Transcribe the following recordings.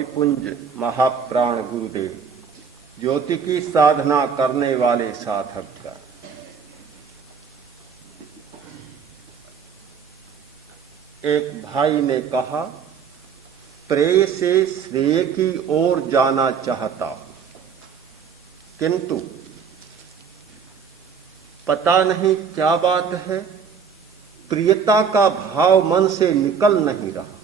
ज्योति पुंज महाप्राण गुरुदेव, ज्योति की साधना करने वाले साधक का। एक भाई ने कहा, प्रेय से श्रेय की ओर जाना चाहता हूं, किंतु पता नहीं क्या बात है, प्रियता का भाव मन से निकल नहीं रहा।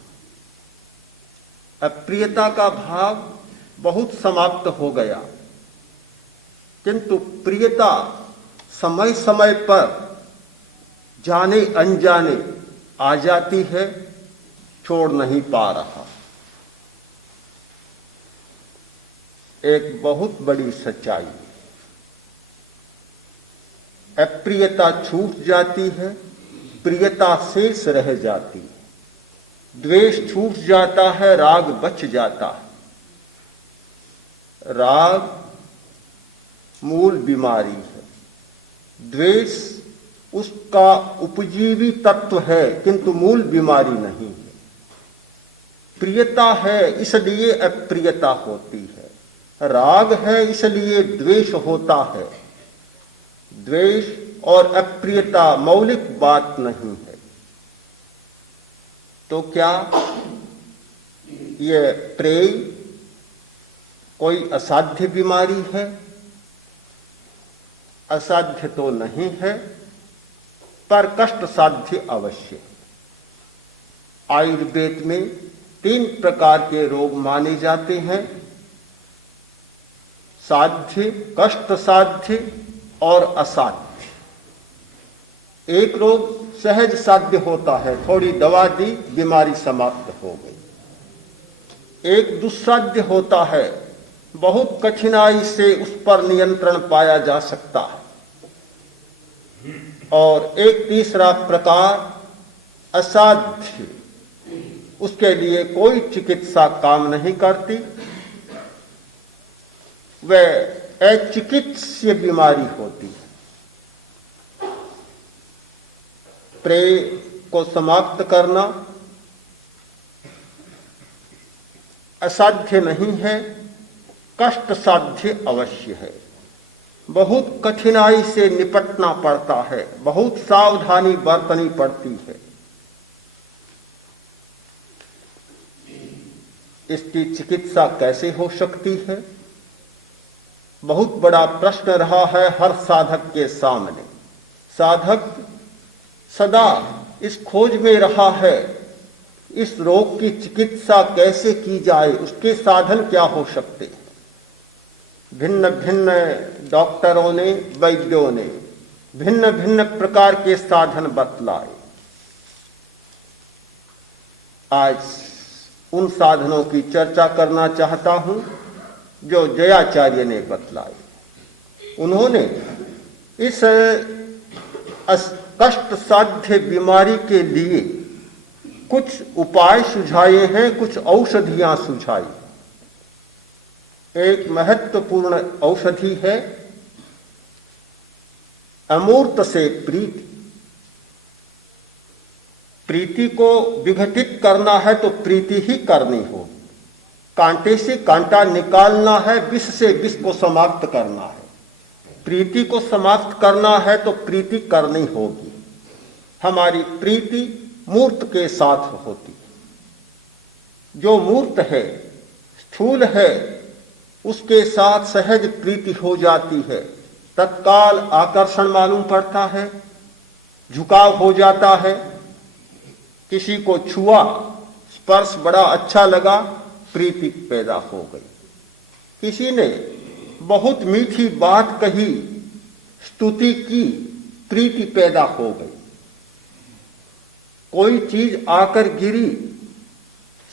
अप्रियता का भाव बहुत समाप्त हो गया, किंतु प्रियता समय समय पर जाने अनजाने आ जाती है, छोड़ नहीं पा रहा। एक बहुत बड़ी सच्चाई, अप्रियता छूट जाती है, प्रियता शेष रह जाती है। द्वेष छूट जाता है, राग बच जाता है। राग मूल बीमारी है, द्वेष उसका उपजीवी तत्व है, किंतु मूल बीमारी नहीं है। प्रियता है इसलिए अप्रियता होती है, राग है इसलिए द्वेष होता है। द्वेष और अप्रियता मौलिक बात नहीं है। तो क्या ये प्रेय कोई असाध्य बीमारी है? असाध्य तो नहीं है, पर कष्ट साध्य अवश्य। आयुर्वेद में 3 प्रकार के रोग माने जाते हैं, साध्य, कष्ट साध्य और असाध्य। एक रोग सहज साध्य होता है, थोड़ी दवा दी, बीमारी समाप्त हो गई। एक दुस्साध्य होता है, बहुत कठिनाई से उस पर नियंत्रण पाया जा सकता है। और एक तीसरा प्रकार असाध्य, उसके लिए कोई चिकित्सा काम नहीं करती, वह अचिकित्सीय बीमारी होती है। प्रेय को समाप्त करना असाध्य नहीं है, कष्ट साध्य अवश्य है। बहुत कठिनाई से निपटना पड़ता है, बहुत सावधानी बरतनी पड़ती है। इसकी चिकित्सा कैसे हो सकती है? बहुत बड़ा प्रश्न रहा है हर साधक के सामने। साधक सदा इस खोज में रहा है, इस रोग की चिकित्सा कैसे की जाए, उसके साधन क्या हो सकते हैं। भिन्न भिन्न डॉक्टरों ने, वैद्यों ने भिन्न भिन्न प्रकार के साधन बतलाए। आज उन साधनों की चर्चा करना चाहता हूं जो जयाचार्य ने बतलाए। उन्होंने इस कष्ट साध्य बीमारी के लिए कुछ उपाय सुझाए हैं, कुछ औषधियां सुझाई। एक महत्वपूर्ण औषधि है अमूर्त से प्रीति। प्रीति को विघटित करना है तो प्रीति ही करनी होगी। कांटे से कांटा निकालना है, विष से विष को समाप्त करना है। प्रीति को समाप्त करना है तो प्रीति करनी होगी। हमारी प्रीति मूर्त के साथ होती है। जो मूर्त है, स्थूल है, उसके साथ सहज प्रीति हो जाती है। तत्काल आकर्षण मालूम पड़ता है, झुकाव हो जाता है। किसी को छुआ, स्पर्श बड़ा अच्छा लगा, प्रीति पैदा हो गई। किसी ने बहुत मीठी बात कही, स्तुति की, प्रीति पैदा हो गई। कोई चीज आकर गिरी,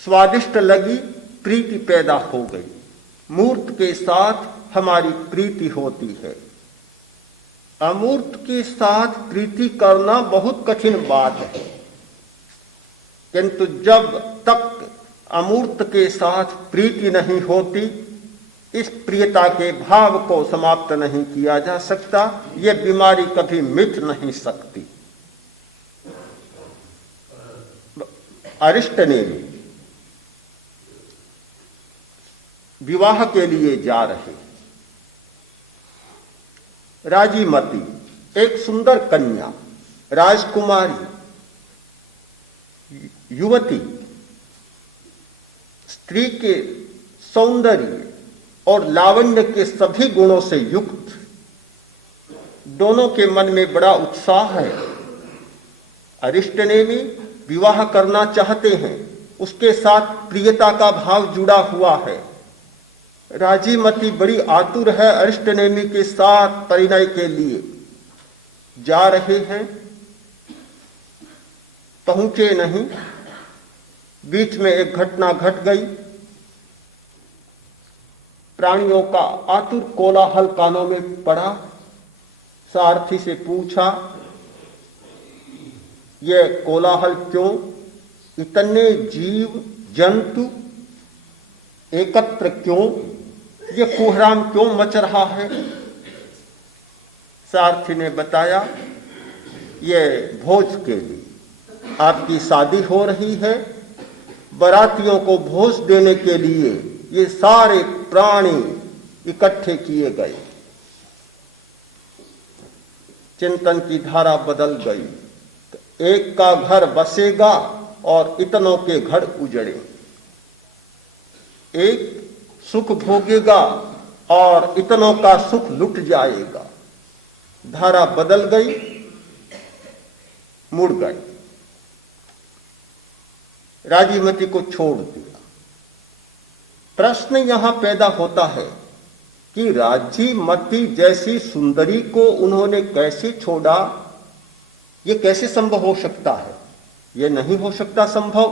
स्वादिष्ट लगी, प्रीति पैदा हो गई। मूर्त के साथ हमारी प्रीति होती है। अमूर्त के साथ प्रीति करना बहुत कठिन बात है, किंतु जब तक अमूर्त के साथ प्रीति नहीं होती, इस प्रियता के भाव को समाप्त नहीं किया जा सकता। यह बीमारी कभी मिट नहीं सकती। अरिष्ट ने विवाह के लिए जा रहे। राजीमती एक सुंदर कन्या, राजकुमारी, युवती, स्त्री के सौंदर्य और लावण्य के सभी गुणों से युक्त, दोनों के मन में बड़ा उत्साह है। अरिष्टनेमी विवाह करना चाहते हैं, उसके साथ प्रियता का भाव जुड़ा हुआ है। राजीमती बड़ी आतुर है अरिष्टनेमी के साथ परिणय के लिए। जा रहे हैं, पहुंचे नहीं, बीच में एक घटना घट गई। प्राणियों का आतुर कोलाहल कानों में पड़ा। सारथी से पूछा, ये कोलाहल क्यों? इतने जीव जंतु एकत्र क्यों? ये कोहराम क्यों मच रहा है? सारथी ने बताया, ये भोज के लिए, आपकी शादी हो रही है, बारातियों को भोज देने के लिए ये सारे प्राणी इकट्ठे किए गए। चिंतन की धारा बदल गई। एक का घर बसेगा और इतनों के घर उजड़े। एक सुख भोगेगा और इतनों का सुख लुट जाएगा। धारा बदल गई, मुड़ गई, राजीमती को छोड़ दिया। प्रश्न यहां पैदा होता है कि राजीमती जैसी सुंदरी को उन्होंने कैसे छोड़ा? ये कैसे संभव हो सकता है? ये नहीं हो सकता संभव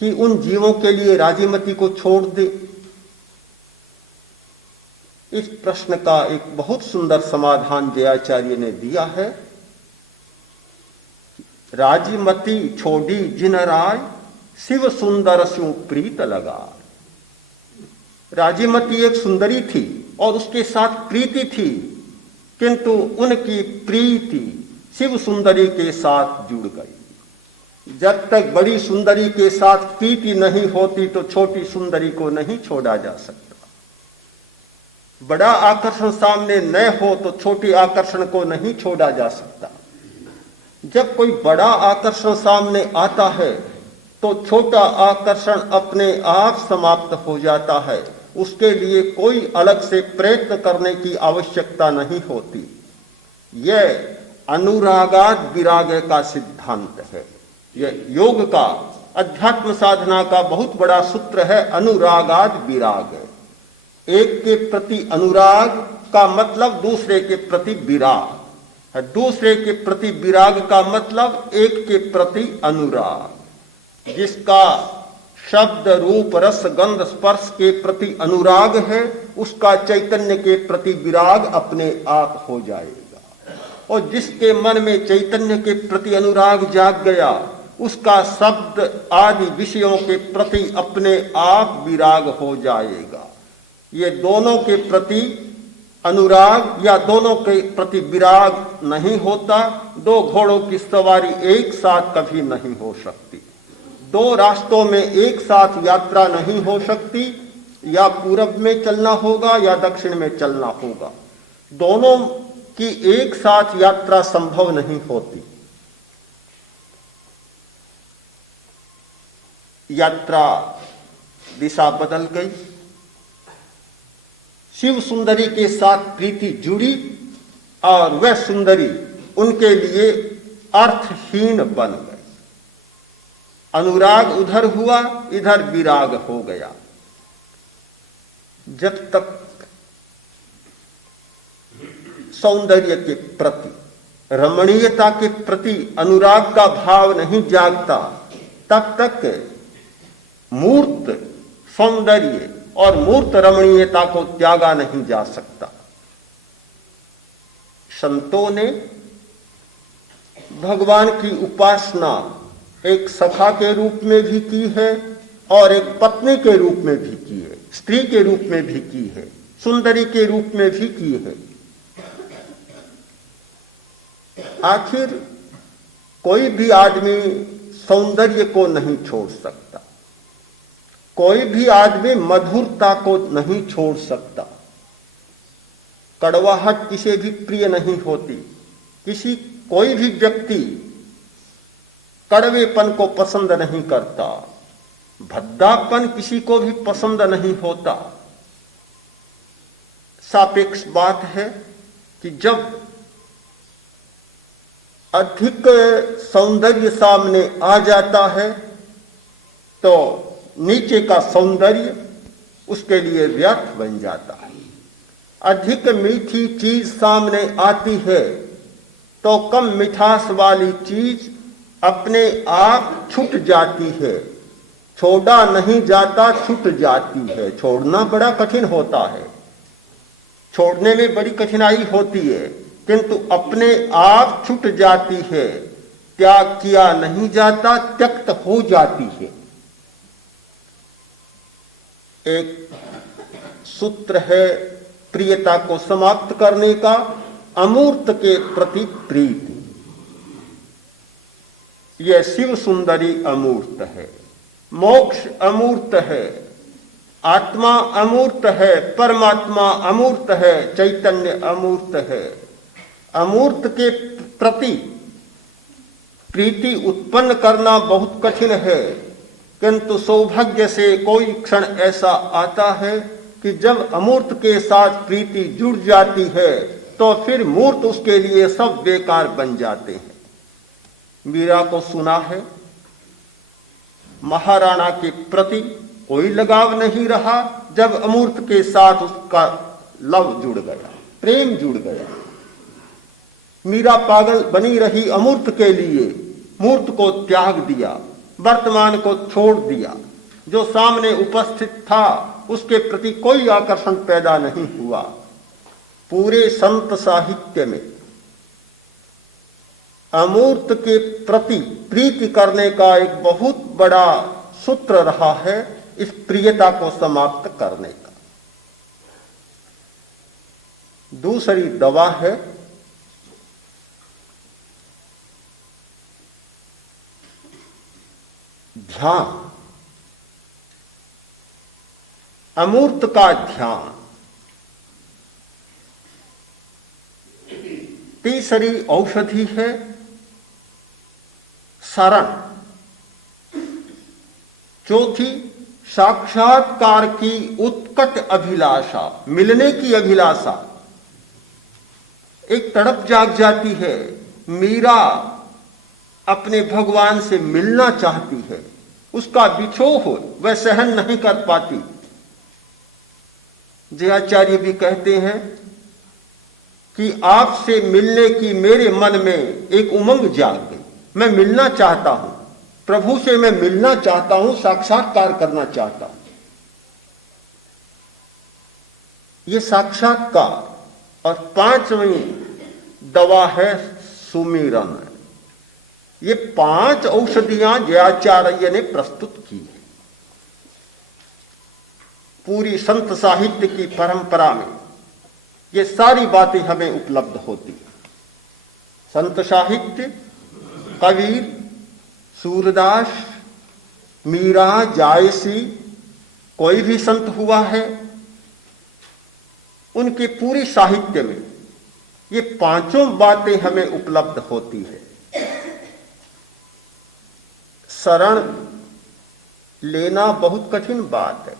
कि उन जीवों के लिए राजीमती को छोड़ दे। इस प्रश्न का एक बहुत सुंदर समाधान जयाचार्य ने दिया है। राजीमती छोड़ी जिन राय, शिव सुंदर स्यु प्रीत लगा। राजीमती एक सुंदरी थी और उसके साथ प्रीति थी, किंतु उनकी प्रीति शिव सुंदरी के साथ जुड़ गई। जब तक बड़ी सुंदरी के साथ प्रीति नहीं होती तो छोटी सुंदरी को नहीं छोड़ा जा सकता। बड़ा आकर्षण सामने न हो तो छोटी आकर्षण को नहीं छोड़ा जा सकता। जब कोई बड़ा आकर्षण सामने आता है तो छोटा आकर्षण अपने आप समाप्त हो जाता है। उसके लिए कोई अलग से प्रयत्न करने की आवश्यकता नहीं होती। यह अनुरागाद विराग का सिद्धांत है। यह योग का, अध्यात्म साधना का बहुत बड़ा सूत्र है, अनुरागाद विराग। एक के प्रति अनुराग का मतलब दूसरे के प्रति विराग, दूसरे के प्रति विराग का मतलब एक के प्रति अनुराग। जिसका शब्द रूप रस गंध स्पर्श के प्रति अनुराग है, उसका चैतन्य के प्रति विराग अपने आप हो जाएगा। और जिसके मन में चैतन्य के प्रति अनुराग जाग गया, उसका शब्द आदि विषयों के प्रति अपने आप विराग हो जाएगा। ये दोनों के प्रति अनुराग या दोनों के प्रति विराग नहीं होता। दो घोड़ों की सवारी एक साथ कभी नहीं हो सकती। दो रास्तों में एक साथ यात्रा नहीं हो सकती। या पूरब में चलना होगा या दक्षिण में चलना होगा। दोनों की एक साथ यात्रा संभव नहीं होती। यात्रा दिशा बदल गई। शिव सुंदरी के साथ प्रीति जुड़ी और वह सुंदरी उनके लिए अर्थहीन बन गई। अनुराग उधर हुआ, इधर विराग हो गया। जब तक सौंदर्य के प्रति, रमणीयता के प्रति अनुराग का भाव नहीं जागता, तब तक मूर्त सौंदर्य और मूर्त रमणीयता को त्यागा नहीं जा सकता। संतों ने भगवान की उपासना एक सखा के रूप में भी की है और एक पत्नी के रूप में भी की है, स्त्री के रूप में भी की है, सुंदरी के रूप में भी की है। आखिर कोई भी आदमी सौंदर्य को नहीं छोड़ सकता। कोई भी आदमी मधुरता को नहीं छोड़ सकता। कड़वाहट किसी भी प्रिय नहीं होती। कोई भी व्यक्ति कड़वेपन को पसंद नहीं करता। भद्दापन किसी को भी पसंद नहीं होता। सापेक्ष बात है कि जब अधिक सौंदर्य सामने आ जाता है तो नीचे का सौंदर्य उसके लिए व्यर्थ बन जाता है। अधिक मीठी चीज सामने आती है तो कम मिठास वाली चीज अपने आप छूट जाती है। छोड़ा नहीं जाता, छूट जाती है। छोड़ना बड़ा कठिन होता है, छोड़ने में बड़ी कठिनाई होती है, किंतु अपने आप छूट जाती है। त्याग किया नहीं जाता, त्यक्त हो जाती है। एक सूत्र है प्रियता को समाप्त करने का, अमूर्त के प्रति प्रीति। यह शिव सुंदरी अमूर्त है, मोक्ष अमूर्त है, आत्मा अमूर्त है, परमात्मा अमूर्त है, चैतन्य अमूर्त है। अमूर्त के प्रति प्रीति उत्पन्न करना बहुत कठिन है, किंतु सौभाग्य से कोई क्षण ऐसा आता है कि जब अमूर्त के साथ प्रीति जुड़ जाती है तो फिर मूर्त उसके लिए सब बेकार बन जाते हैं। मीरा को सुना है, महाराणा के प्रति कोई लगाव नहीं रहा जब अमूर्त के साथ उसका लव जुड़ गया, प्रेम जुड़ गया। मीरा पागल बनी रही अमूर्त के लिए, मूर्त को त्याग दिया, वर्तमान को छोड़ दिया। जो सामने उपस्थित था उसके प्रति कोई आकर्षण पैदा नहीं हुआ। पूरे संत साहित्य में अमूर्त के प्रति प्रीति करने का एक बहुत बड़ा सूत्र रहा है, इस प्रियता को समाप्त करने का। दूसरी दवा है ध्यान, अमूर्त का ध्यान। तीसरी औषधि है शरण। चौथी साक्षात्कार की उत्कट अभिलाषा, मिलने की अभिलाषा। एक तड़प जाग जाती है, मीरा अपने भगवान से मिलना चाहती है, उसका बिछोह वह सहन नहीं कर पाती। जयाचार्य भी कहते हैं कि आपसे मिलने की मेरे मन में एक उमंग जाग गई, मैं मिलना चाहता हूं, प्रभु से मैं मिलना चाहता हूं, साक्षात्कार करना चाहता हूं। ये साक्षात्कार। और पांचवी दवा है सुमिरन। ये 5 औषधियां जयाचार्य ने प्रस्तुत की है। पूरी संत साहित्य की परंपरा में ये सारी बातें हमें उपलब्ध होती हैं। संत साहित्य, कबीर, सूरदास, मीरा, जायसी, कोई भी संत हुआ है, उनके पूरी साहित्य में ये 5 बातें हमें उपलब्ध होती है। शरण लेना बहुत कठिन बात है।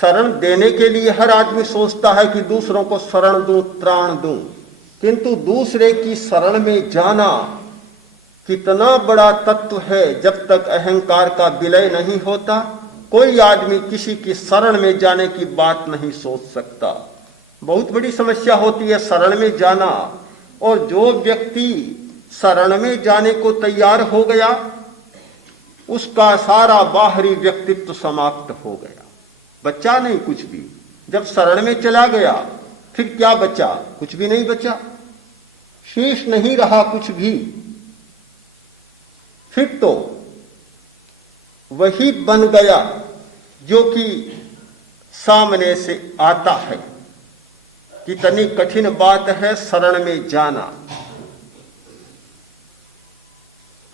शरण देने के लिए हर आदमी सोचता है कि दूसरों को शरण दूं, त्राण दूं, किंतु दूसरे की शरण में जाना कितना बड़ा तत्व है। जब तक अहंकार का विलय नहीं होता, कोई आदमी किसी की शरण में जाने की बात नहीं सोच सकता। बहुत बड़ी समस्या होती है शरण में जाना। और जो व्यक्ति शरण में जाने को तैयार हो गया, उसका सारा बाहरी व्यक्तित्व समाप्त हो गया, बचा नहीं कुछ भी। जब शरण में चला गया फिर क्या बचा? कुछ भी नहीं बचा, शेष नहीं रहा कुछ भी। फिर तो वही बन गया जो कि सामने से आता है। कितनी कठिन बात है शरण में जाना।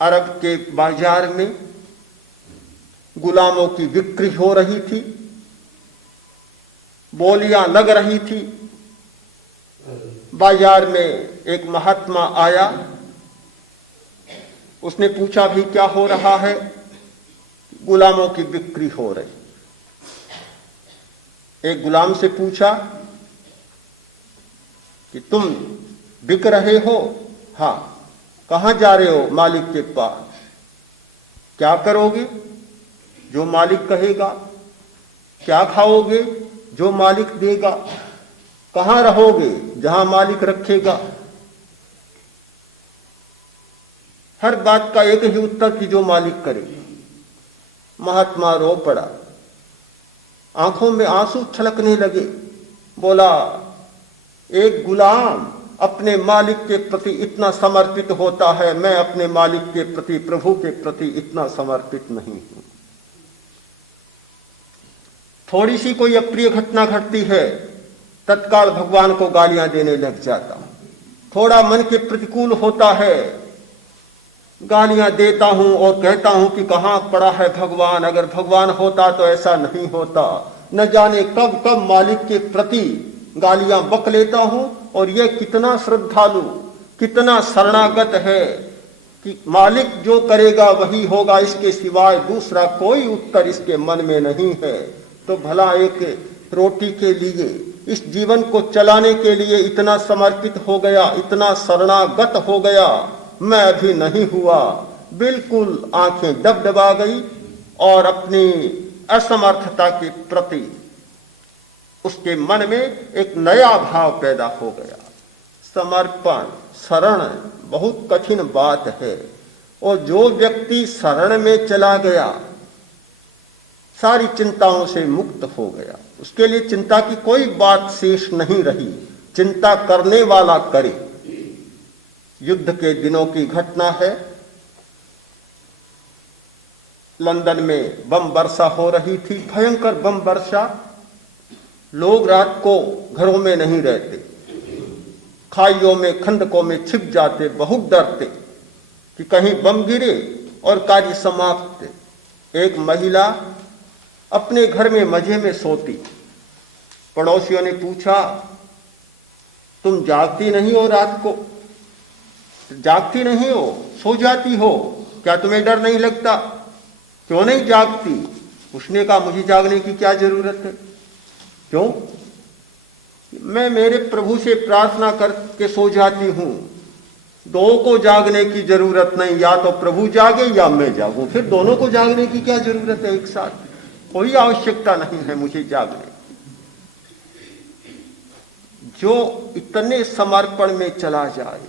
अरब के बाजार में गुलामों की बिक्री हो रही थी, बोलियां लग रही थी। बाजार में एक महात्मा आया, उसने पूछा भी क्या हो रहा है? गुलामों की बिक्री हो रही। एक गुलाम से पूछा कि तुम बिक रहे हो? हाँ। कहां जा रहे हो? मालिक के पास। क्या करोगे? जो मालिक कहेगा। क्या खाओगे? जो मालिक देगा। कहां रहोगे? जहां मालिक रखेगा। हर बात का एक ही उत्तर कि जो मालिक करे। महात्मा रो पड़ा, आंखों में आंसू छलकने लगे। बोला, एक गुलाम अपने मालिक के प्रति इतना समर्पित होता है, मैं अपने मालिक के प्रति, प्रभु के प्रति इतना समर्पित नहीं हूं। थोड़ी सी कोई अप्रिय घटना घटती है, तत्काल भगवान को गालियां देने लग जाता हूं। थोड़ा मन के प्रतिकूल होता है, गालियां देता हूं और कहता हूं कि कहां पड़ा है भगवान, अगर भगवान होता तो ऐसा नहीं होता। न जाने कब कब मालिक के प्रति गालियां बक लेता हूं। और यह कितना श्रद्धालु, कितना शरणागत है कि मालिक जो करेगा वही होगा, इसके सिवाय दूसरा कोई उत्तर इसके मन में नहीं है। तो भला एक रोटी के लिए, इस जीवन को चलाने के लिए इतना समर्पित हो गया, इतना शरणागत हो गया, मैं अभी नहीं हुआ। बिल्कुल आंखें डबडबा गई और अपनी असमर्थता के प्रति उसके मन में एक नया भाव पैदा हो गया। समर्पण, शरण बहुत कठिन बात है। और जो व्यक्ति शरण में चला गया, सारी चिंताओं से मुक्त हो गया, उसके लिए चिंता की कोई बात शेष नहीं रही। चिंता करने वाला करे। युद्ध के दिनों की घटना है। लंदन में बम वर्षा हो रही थी, भयंकर बम वर्षा। लोग रात को घरों में नहीं रहते, खाइयों में, खंडकों में छिप जाते, बहुत डरते कि कहीं बम गिरे और कार्य समाप्त। एक महिला अपने घर में मजे में सोती। पड़ोसियों ने पूछा, तुम जागती नहीं हो रात को? जागती नहीं हो, सो जाती हो, क्या तुम्हें डर नहीं लगता? क्यों नहीं जागती? उसने कहा, मुझे जागने की क्या जरूरत है? क्यों? मैं मेरे प्रभु से प्रार्थना करके सो जाती हूं। दो को जागने की जरूरत नहीं, या तो प्रभु जागे या मैं जागूं। फिर दोनों को जागने की क्या जरूरत है? एक साथ कोई आवश्यकता नहीं है मुझे जागने। जो इतने समर्पण में चला जाए,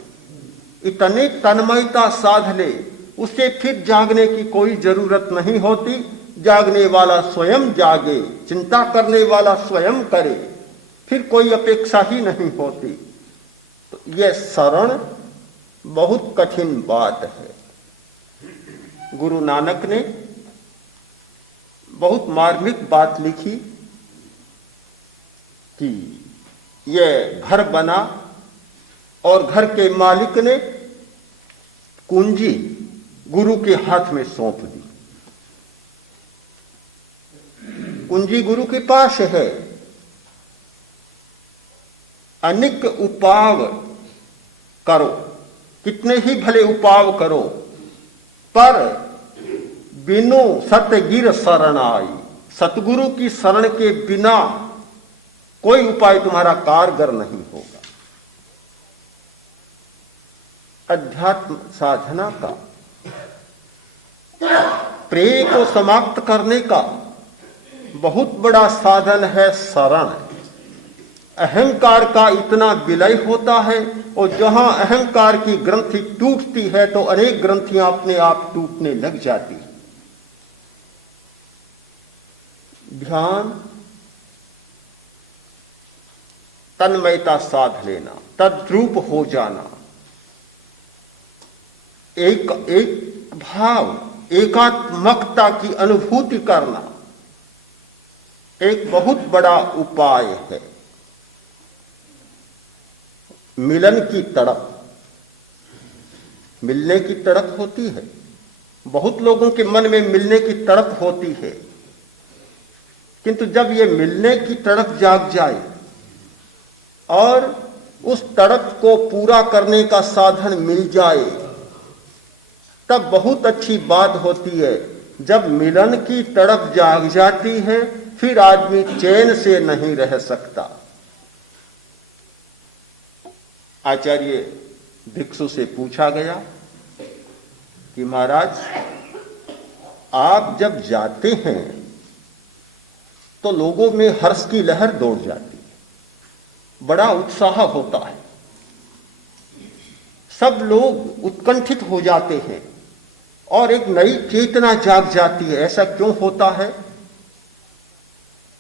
इतने तन्मयता साध ले, उसे फिर जागने की कोई जरूरत नहीं होती। जागने वाला स्वयं जागे, चिंता करने वाला स्वयं करे, फिर कोई अपेक्षा ही नहीं होती। तो यह शरण बहुत कठिन बात है। गुरु नानक ने बहुत मार्मिक बात लिखी कि यह घर बना और घर के मालिक ने कुंजी गुरु के हाथ में सौंप दी। कुंजी गुरु के पास है। अनेक उपाव करो, कितने ही भले उपाव करो, पर बिनु सतगिर शरण आई। सतगुरु की शरण के बिना कोई उपाय तुम्हारा कारगर नहीं होगा। अध्यात्म साधना का, प्रेम को समाप्त करने का बहुत बड़ा साधन है शरण। अहंकार का इतना विलय होता है, और जहां अहंकार की ग्रंथि टूटती है तो अनेक ग्रंथियां अपने आप टूटने लग जाती हैं। ध्यान, तन्मयता साध लेना, तद्रूप हो जाना, एक भाव, एकात्मकता की अनुभूति करना एक बहुत बड़ा उपाय है। मिलन की तड़प, मिलने की तड़प होती है, बहुत लोगों के मन में मिलने की तड़प होती है, किंतु जब ये मिलने की तड़प जाग जाए और उस तड़प को पूरा करने का साधन मिल जाए, तब बहुत अच्छी बात होती है। जब मिलन की तड़प जाग जाती है, फिर आदमी चैन से नहीं रह सकता। आचार्य भिक्षु से पूछा गया कि महाराज, आप जब जाते हैं तो लोगों में हर्ष की लहर दौड़ जाती है, बड़ा उत्साह होता है, सब लोग उत्कंठित हो जाते हैं और एक नई चेतना जाग जाती है। ऐसा क्यों होता है?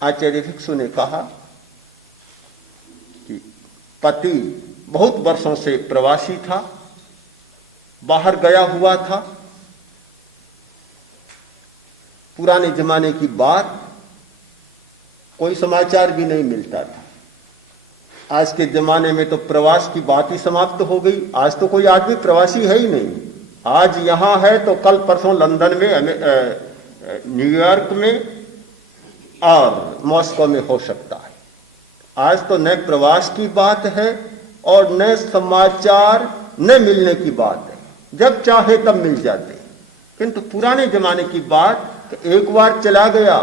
आचार्य भिक्षु ने कहा कि पति बहुत वर्षों से प्रवासी था, बाहर गया हुआ था। पुराने जमाने की बात, कोई समाचार भी नहीं मिलता था। आज के जमाने में तो प्रवास की बात ही समाप्त हो गई। आज तो कोई आदमी प्रवासी है ही नहीं। आज यहां है तो कल परसों लंदन में, न्यूयॉर्क में और मॉस्को में हो सकता है। आज तो न प्रवास की बात है और न समाचार, न मिलने की बात है। जब चाहे तब मिल जाते। किंतु पुराने जमाने की बात, एक बार चला गया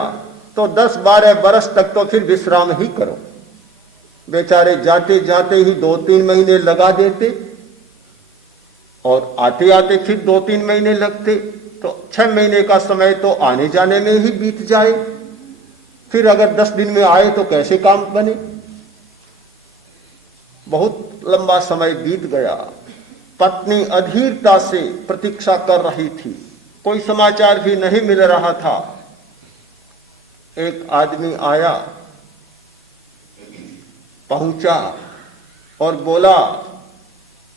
तो 10-12 बरस तक तो फिर विश्राम ही करो। बेचारे जाते जाते ही 2-3 महीने लगा देते और आते आते फिर 2-3 महीने लगते, तो 6 महीने का समय तो आने जाने में ही बीत जाए। फिर अगर 10 दिन में आए तो कैसे काम बने? बहुत लंबा समय बीत गया। पत्नी अधीरता से प्रतीक्षा कर रही थी, कोई समाचार भी नहीं मिल रहा था। एक आदमी आया, पहुंचा और बोला,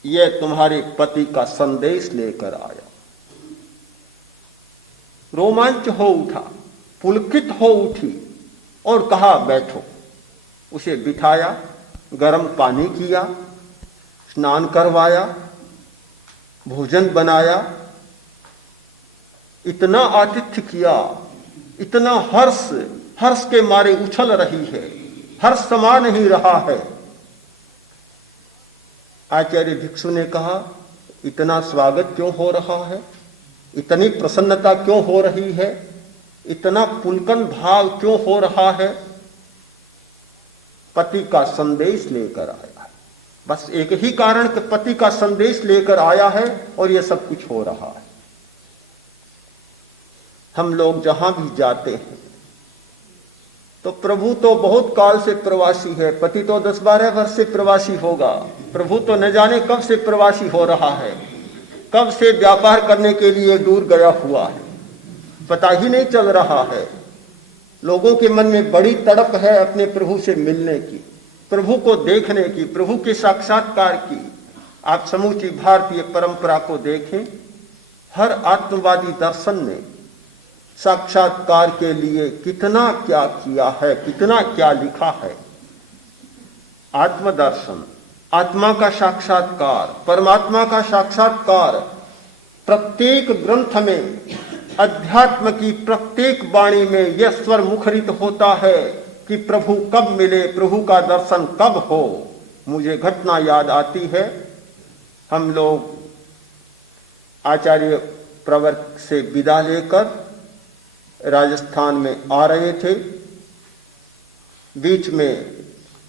यह तुम्हारे पति का संदेश लेकर आया। रोमांच हो उठा, पुलकित हो उठी और कहा बैठो। उसे बिठाया, गर्म पानी किया, स्नान करवाया, भोजन बनाया, इतना आतिथ्य किया, इतना हर्ष के मारे उछल रही है, हर्ष समा नहीं रहा है। आचार्य भिक्षु ने कहा, इतना स्वागत क्यों हो रहा है, इतनी प्रसन्नता क्यों हो रही है, इतना पुलकन भाव क्यों हो रहा है? पति का संदेश लेकर आया है। बस एक ही कारण कि पति का संदेश लेकर आया है और यह सब कुछ हो रहा है। हम लोग जहां भी जाते हैं तो प्रभु तो बहुत काल से प्रवासी है, पति तो 10-12 वर्ष से प्रवासी होगा। प्रभु तो न जाने कब से प्रवासी हो रहा है, कब से व्यापार करने के लिए दूर गया हुआ है, पता ही नहीं चल रहा है। लोगों के मन में बड़ी तड़प है अपने प्रभु से मिलने की, प्रभु को देखने की, प्रभु के साक्षात्कार की। आप समूची भारतीय परंपरा को देखें, हर आत्मवादी दर्शन ने साक्षात्कार के लिए कितना क्या किया है, कितना क्या लिखा है। आत्मदर्शन, आत्मा का साक्षात्कार, परमात्मा का साक्षात्कार, प्रत्येक ग्रंथ में, अध्यात्म की प्रत्येक वाणी में यह स्वर मुखरित होता है कि प्रभु कब मिले, प्रभु का दर्शन कब हो। मुझे घटना याद आती है, हम लोग आचार्य प्रवर से विदा लेकर राजस्थान में आ रहे थे, बीच में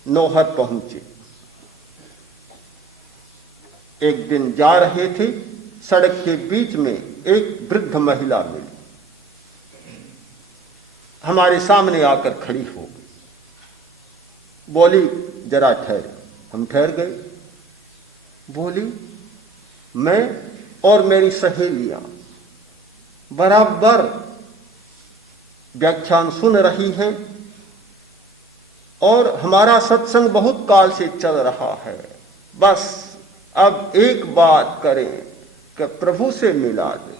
नौहर पहुंचे। एक दिन जा रहे थे, सड़क के बीच में एक वृद्ध महिला मिली, हमारे सामने आकर खड़ी हो गई, बोली जरा ठहर। हम ठहर गए। बोली, मैं और मेरी सहेलियां बराबर व्याख्यान सुन रही हैं और हमारा सत्संग बहुत काल से चल रहा है। बस अब एक बात करें कि प्रभु से मिला दे,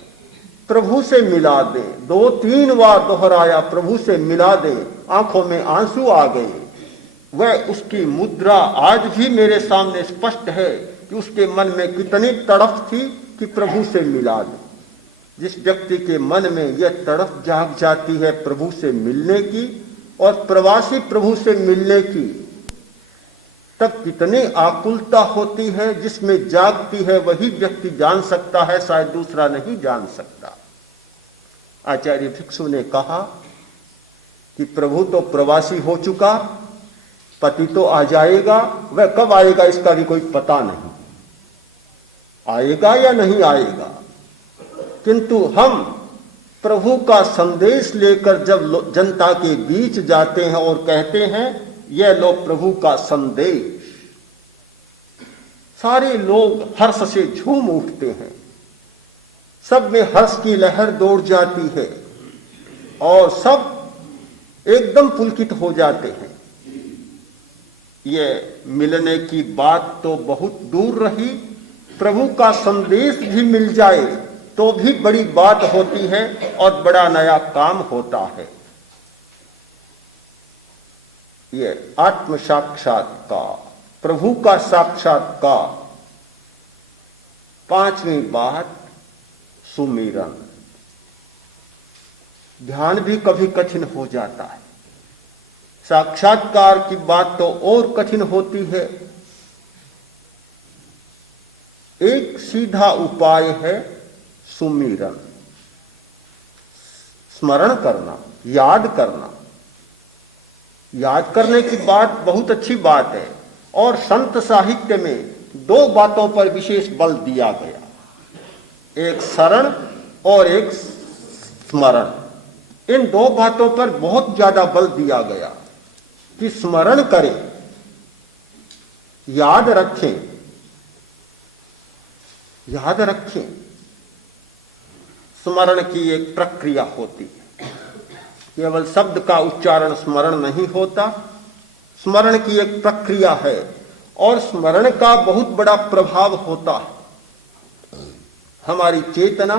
प्रभु से मिला दे। 2-3 बार दोहराया, प्रभु से मिला दे। आंखों में आंसू आ गए। वह उसकी मुद्रा आज भी मेरे सामने स्पष्ट है कि उसके मन में कितनी तड़प थी कि प्रभु से मिला दे। जिस व्यक्ति के मन में यह तड़प जाग जाती है प्रभु से मिलने की और प्रवासी प्रभु से मिलने की, तब कितनी आकुलता होती है जिसमें जागती है वही व्यक्ति जान सकता है, शायद दूसरा नहीं जान सकता। आचार्य भिक्षु ने कहा कि प्रभु तो प्रवासी हो चुका, पति तो आ जाएगा, वह कब आएगा इसका भी कोई पता नहीं, आएगा या नहीं आएगा, किंतु हम प्रभु का संदेश लेकर जब जनता के बीच जाते हैं और कहते हैं यह लो प्रभु का संदेश, सारे लोग हर्ष से झूम उठते हैं, सब में हर्ष की लहर दौड़ जाती है और सब एकदम पुलकित हो जाते हैं। यह मिलने की बात तो बहुत दूर रही, प्रभु का संदेश भी मिल जाए तो भी बड़ी बात होती है और बड़ा नया काम होता है। यह आत्म साक्षात्कार, प्रभु का साक्षात्कार। पांचवी बात, सुमिरन। ध्यान भी कभी कठिन हो जाता है, साक्षात्कार की बात तो और कठिन होती है। एक सीधा उपाय है सुमिरन, स्मरण करना, याद करना। याद करने की बात बहुत अच्छी बात है और संत साहित्य में दो बातों पर विशेष बल दिया गया, एक शरण और एक स्मरण। इन दो बातों पर बहुत ज्यादा बल दिया गया कि स्मरण करें, याद रखें, याद रखें। स्मरण की एक प्रक्रिया होती है, केवल शब्द का उच्चारण स्मरण नहीं होता, स्मरण की एक प्रक्रिया है और स्मरण का बहुत बड़ा प्रभाव होता है। हमारी चेतना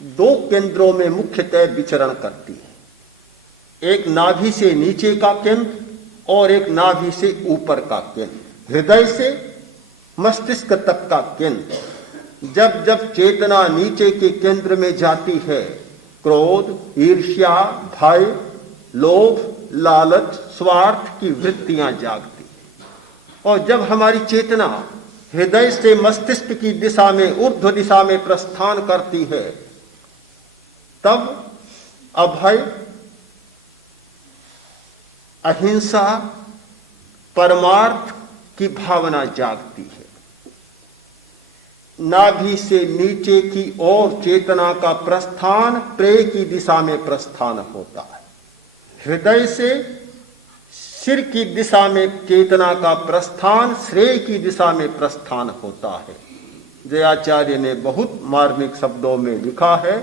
दो केंद्रों में मुख्यतः विचरण करती है, एक नाभि से नीचे का केंद्र और एक नाभि से ऊपर का केंद्र, हृदय से मस्तिष्क तक का केंद्र। जब जब चेतना नीचे के केंद्र में जाती है, क्रोध, ईर्ष्या, भय, लोभ, लालच, स्वार्थ की वृत्तियां जागती, और जब हमारी चेतना हृदय से मस्तिष्क की दिशा में, ऊर्ध्व दिशा में प्रस्थान करती है, तब अभय, अहिंसा, परमार्थ की भावना जागती है। नाभि से नीचे की ओर चेतना का प्रस्थान प्रेय की दिशा में प्रस्थान होता है, हृदय से सिर की दिशा में चेतना का प्रस्थान श्रेय की दिशा में प्रस्थान होता है। जयाचार्य ने बहुत मार्मिक शब्दों में लिखा है,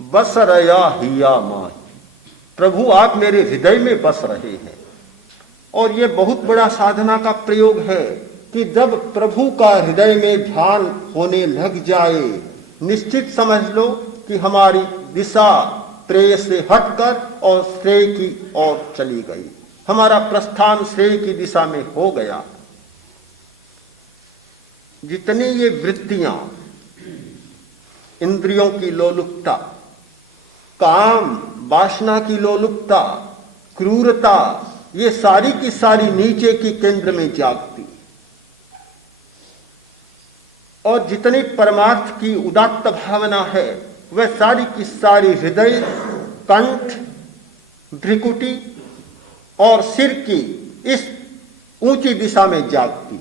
बस रया हिया माही, प्रभु आप मेरे हृदय में बस रहे हैं। और यह बहुत बड़ा साधना का प्रयोग है कि जब प्रभु का हृदय में ध्यान होने लग जाए, निश्चित समझ लो कि हमारी दिशा प्रेय से हटकर और श्रेय की ओर चली गई, हमारा प्रस्थान श्रेय की दिशा में हो गया। जितनी ये वृत्तियां, इंद्रियों की लोलुपता, काम, वासना की लोलुपता, क्रूरता, ये सारी की सारी नीचे की केंद्र में जागती, और जितनी परमार्थ की उदात्त भावना है वह सारी की सारी हृदय, कंठ, भ्रिकुटी और सिर की इस ऊंची दिशा में जागती।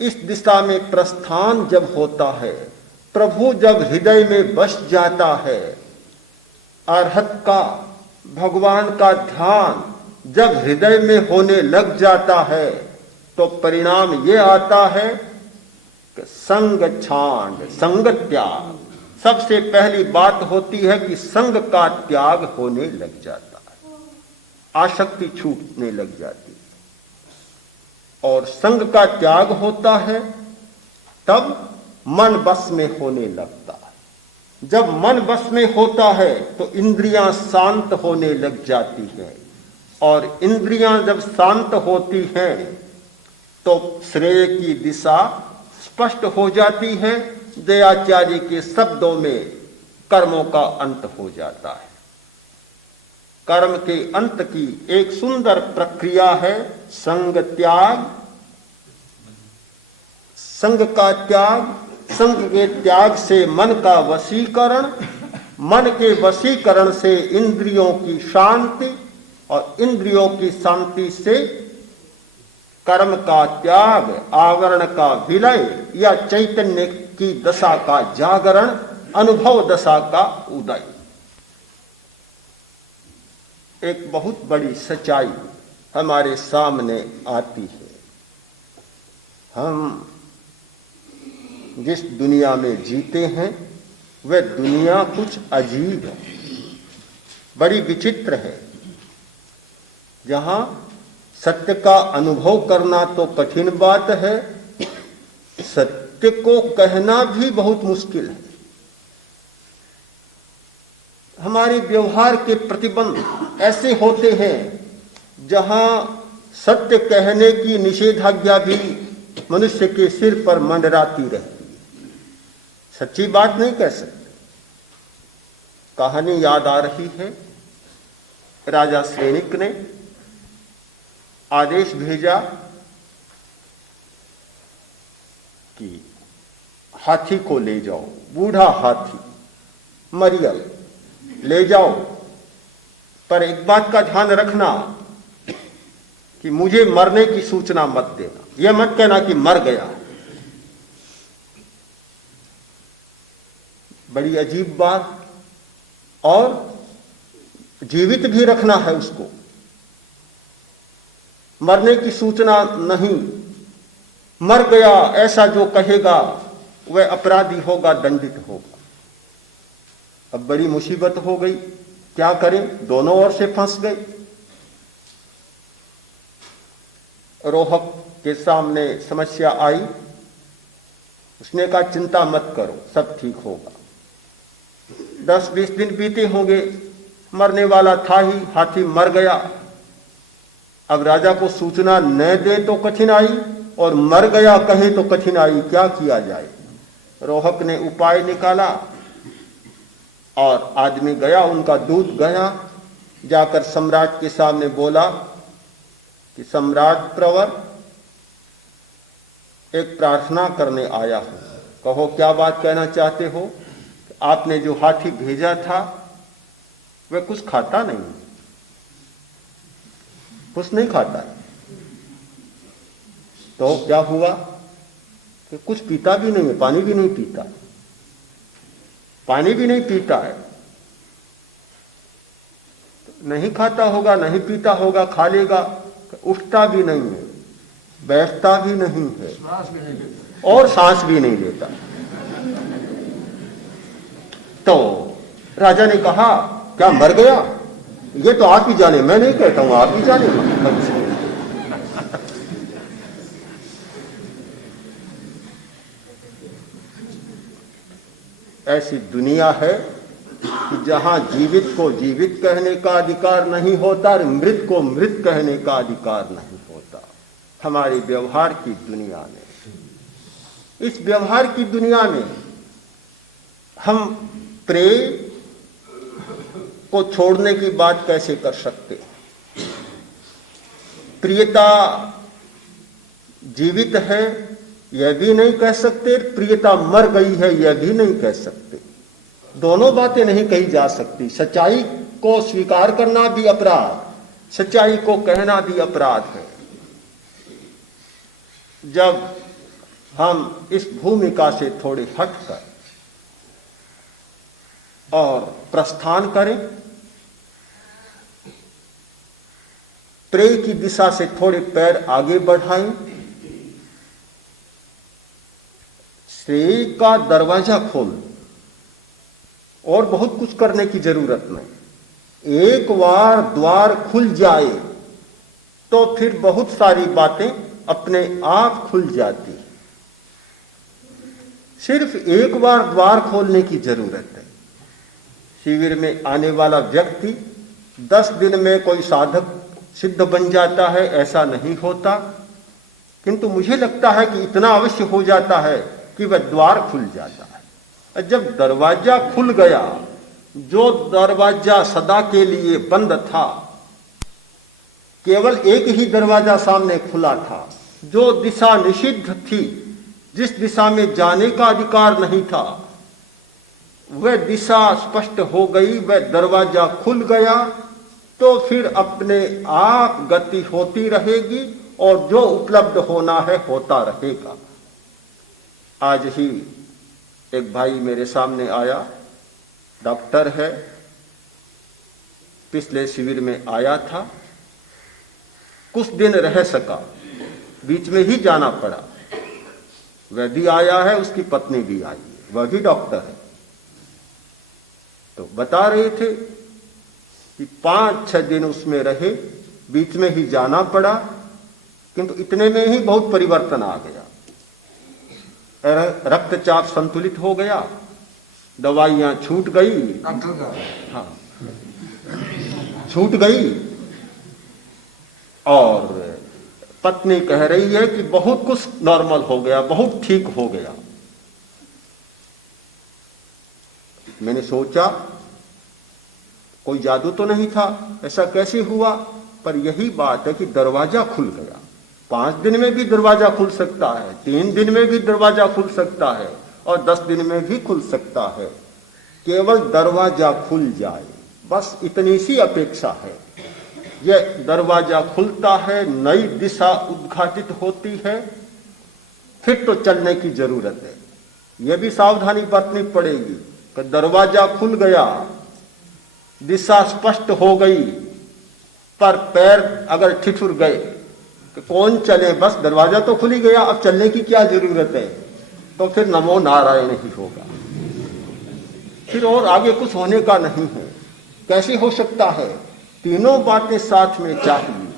इस दिशा में प्रस्थान जब होता है, प्रभु जब हृदय में बस जाता है, अरहत का, भगवान का ध्यान जब हृदय में होने लग जाता है, तो परिणाम ये आता है कि संग छांड, संग त्याग। सबसे पहली बात होती है कि संग का त्याग होने लग जाता है, आसक्ति छूटने लग जाती है, और संग का त्याग होता है तब मन बस में होने लगता है। जब मन बस में होता है तो इंद्रियां शांत होने लग जाती हैं, और इंद्रियां जब शांत होती हैं तो श्रेय की दिशा स्पष्ट हो जाती है, दयाचार्य के शब्दों में कर्मों का अंत हो जाता है। कर्म के अंत की एक सुंदर प्रक्रिया है संग त्याग। संग का त्याग, संग के त्याग से मन का वशीकरण, मन के वशीकरण से इंद्रियों की शांति और इंद्रियों की शांति से कर्म का त्याग, आवरण का विलय या चैतन्य की दशा का जागरण, अनुभव दशा का उदय। एक बहुत बड़ी सच्चाई हमारे सामने आती है। हम जिस दुनिया में जीते हैं वह दुनिया कुछ अजीब है, बड़ी विचित्र है, जहां सत्य का अनुभव करना तो कठिन बात है, सत्य को कहना भी बहुत मुश्किल है। हमारे व्यवहार के प्रतिबंध ऐसे होते हैं जहां सत्य कहने की निषेधाज्ञा भी मनुष्य के सिर पर मंडराती रहती है। सच्ची बात नहीं कह सकते। कहानी याद आ रही है, राजा सैनिक ने आदेश भेजा कि हाथी को ले जाओ, बूढ़ा हाथी मरियल ले जाओ, पर एक बात का ध्यान रखना कि मुझे मरने की सूचना मत देना, यह मत कहना कि मर गया। बड़ी अजीब बात। और जीवित भी रखना है उसको, मरने की सूचना नहीं। मर गया ऐसा जो कहेगा वह अपराधी होगा, दंडित होगा। अब बड़ी मुसीबत हो गई, क्या करें, दोनों ओर से फंस गए। रोहक के सामने समस्या आई, उसने कहा चिंता मत करो, सब ठीक होगा। 10-20 दिन बीते होंगे, मरने वाला था ही, हाथी मर गया। अब राजा को सूचना न दे तो कठिनाई, और मर गया कहे तो कठिनाई, क्या किया जाए। रोहक ने उपाय निकाला और आदमी गया, उनका दूत गया, जाकर सम्राट के सामने बोला कि सम्राट प्रवर, एक प्रार्थना करने आया हूं, कहो क्या बात कहना चाहते हो। आपने जो हाथी भेजा था वह कुछ खाता नहीं, कुछ नहीं खाता है। तो क्या हुआ कि कुछ पीता भी नहीं है, पानी भी नहीं पीता, पानी भी नहीं पीता है। नहीं खाता होगा, नहीं पीता होगा, खा लेगा, उठता भी नहीं है, बैठता भी नहीं है, और सांस भी नहीं लेता। तो राजा ने कहा क्या मर गया, ये तो आप ही जाने, मैं नहीं कहता हूं, आप ही जाने। ऐसी दुनिया है कि जहां जीवित को जीवित कहने का अधिकार नहीं होता और मृत को मृत कहने का अधिकार नहीं होता। हमारे व्यवहार की दुनिया में, इस व्यवहार की दुनिया में हम प्रेम को छोड़ने की बात कैसे कर सकते? प्रियता जीवित है यह भी नहीं कह सकते, प्रियता मर गई है यह भी नहीं कह सकते। दोनों बातें नहीं कही जा सकती। सच्चाई को स्वीकार करना भी अपराध, सच्चाई को कहना भी अपराध है। जब हम इस भूमिका से थोड़े हटकर और प्रस्थान करें, प्रेम की दिशा से थोड़े पैर आगे बढ़ाएं, श्रेय का दरवाजा खोल, और बहुत कुछ करने की जरूरत नहीं। एक बार द्वार खुल जाए तो फिर बहुत सारी बातें अपने आप खुल जाती है। सिर्फ एक बार द्वार खोलने की जरूरत है। शिविर में आने वाला व्यक्ति 10 दिन में कोई साधक सिद्ध बन जाता है, ऐसा नहीं होता। किंतु मुझे लगता है कि इतना अवश्य हो जाता है कि वह द्वार खुल जाता है। जब दरवाजा खुल गया, जो दरवाजा सदा के लिए बंद था, केवल एक ही दरवाजा सामने खुला था, जो दिशा निषिद्ध थी, जिस दिशा में जाने का अधिकार नहीं था, वह दिशा स्पष्ट हो गई, वह दरवाजा खुल गया, तो फिर अपने आप गति होती रहेगी और जो उपलब्ध होना है होता रहेगा। आज ही एक भाई मेरे सामने आया, डॉक्टर है, पिछले शिविर में आया था, कुछ दिन रह सका, बीच में ही जाना पड़ा। वह भी आया है, उसकी पत्नी भी आई है, वह भी डॉक्टर है। तो बता रहे थे कि 5-6 दिन उसमें रहे, बीच में ही जाना पड़ा, किंतु इतने में ही बहुत परिवर्तन आ गया। रक्तचाप संतुलित हो गया, दवाइयां छूट गई, हाँ छूट गई, और पत्नी कह रही है कि बहुत कुछ नॉर्मल हो गया, बहुत ठीक हो गया। मैंने सोचा कोई जादू तो नहीं था, ऐसा कैसे हुआ? पर यही बात है कि दरवाजा खुल गया। 5 दिन में भी दरवाजा खुल सकता है, 3 दिन में भी दरवाजा खुल सकता है, और 10 दिन में भी खुल सकता है। केवल दरवाजा खुल जाए, बस इतनी सी अपेक्षा है। यह दरवाजा खुलता है, नई दिशा उद्घाटित होती है, फिर तो चलने की जरूरत है। यह भी सावधानी बरतनी पड़ेगी कि दरवाजा खुल गया, दिशा स्पष्ट हो गई, पर पैर अगर ठिठुर गए कि कौन चले, बस दरवाजा तो खुल ही गया, अब चलने की क्या जरूरत है, तो फिर नमो नारायण ही होगा, फिर और आगे कुछ होने का नहीं है। कैसे हो सकता है? तीनों बातें साथ में चाहिए।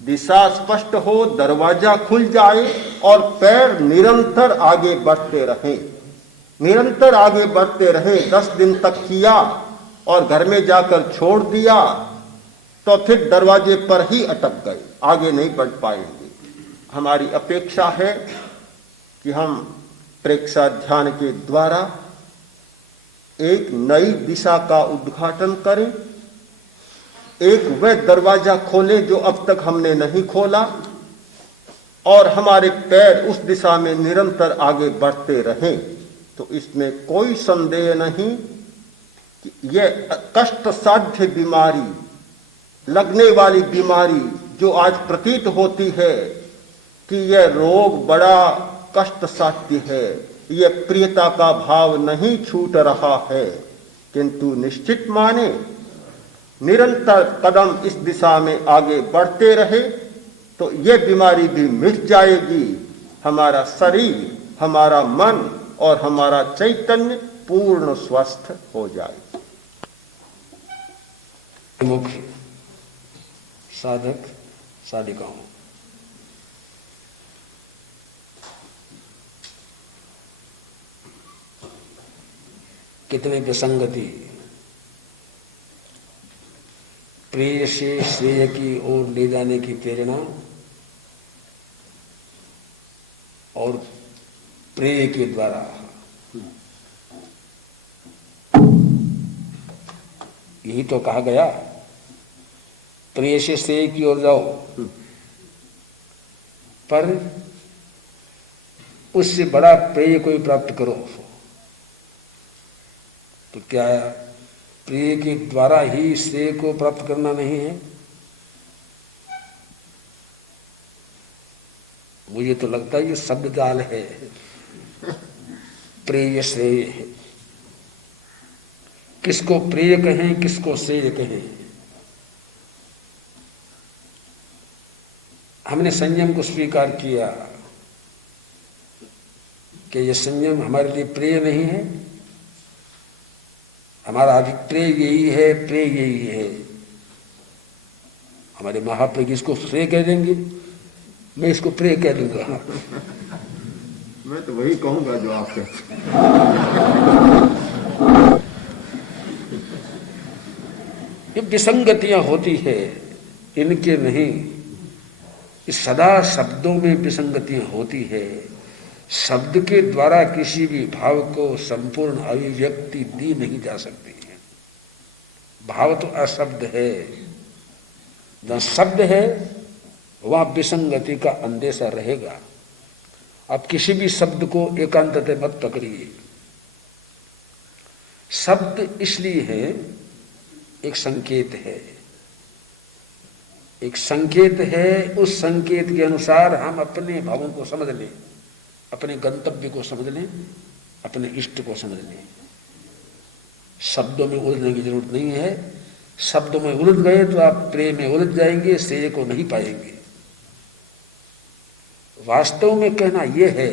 दिशा स्पष्ट हो, दरवाजा खुल जाए और पैर निरंतर आगे बढ़ते रहे, निरंतर आगे बढ़ते रहे। 10 दिन तक किया और घर में जाकर छोड़ दिया तो फिर दरवाजे पर ही अटक गए, आगे नहीं बढ़ पाएंगे। हमारी अपेक्षा है कि हम प्रेक्षा ध्यान के द्वारा एक नई दिशा का उद्घाटन करें, एक वह दरवाजा खोलें जो अब तक हमने नहीं खोला, और हमारे पैर उस दिशा में निरंतर आगे बढ़ते रहें। तो इसमें कोई संदेह नहीं कि यह कष्ट साध्य बीमारी, लगने वाली बीमारी जो आज प्रतीत होती है कि यह रोग बड़ा कष्ट साध्य है, यह प्रियता का भाव नहीं छूट रहा है, किंतु निश्चित माने निरंतर कदम इस दिशा में आगे बढ़ते रहे तो यह बीमारी भी मिट जाएगी। हमारा शरीर, हमारा मन और हमारा चैतन्य पूर्ण स्वस्थ हो जाए। मुख्य साधक साधिकाओं, कितनी विसंगति प्रिय से श्रेय की ओर ले जाने की प्रेरणा और प्रेय के द्वारा यही तो कहा गया, प्रिय से श्रेय की ओर जाओ, पर उससे बड़ा प्रेय को प्राप्त करो। तो क्या प्रिय के द्वारा ही श्रेय को प्राप्त करना नहीं है? मुझे तो लगता है ये शब्द जाल है, प्रिय श्रेय है। किसको प्रिय कहें, किसको श्रेय कहें? हमने संयम को स्वीकार किया कि ये संयम हमारे लिए प्रिय नहीं है, हमारा अभिप्रेय यही है, प्रेय यही है। हमारे महाप्रेय इसको श्रेय कह देंगे, मैं इसको प्रेय कह दूंगा। मैं तो वही कहूंगा जो आप कहते। ये विसंगतियां होती है, इनके नहीं, इस सदा शब्दों में विसंगतियां होती है। शब्द के द्वारा किसी भी भाव को संपूर्ण अभिव्यक्ति दी नहीं जा सकती है। भाव तो अशब्द है, जहां शब्द है वहां विसंगति का अंदेशा रहेगा। अब किसी भी शब्द को एकांतते मत पकड़िए। शब्द इसलिए है, एक संकेत है, एक संकेत है। उस संकेत के अनुसार हम अपने भावों को समझ लें, अपने गंतव्य को समझ लें, अपने इष्ट को समझ लें। शब्दों में उलझने की जरूरत नहीं है। शब्दों में उलझ गए तो आप प्रेम में उलझ जाएंगे, श्रेय को नहीं पाएंगे। वास्तव में कहना यह है,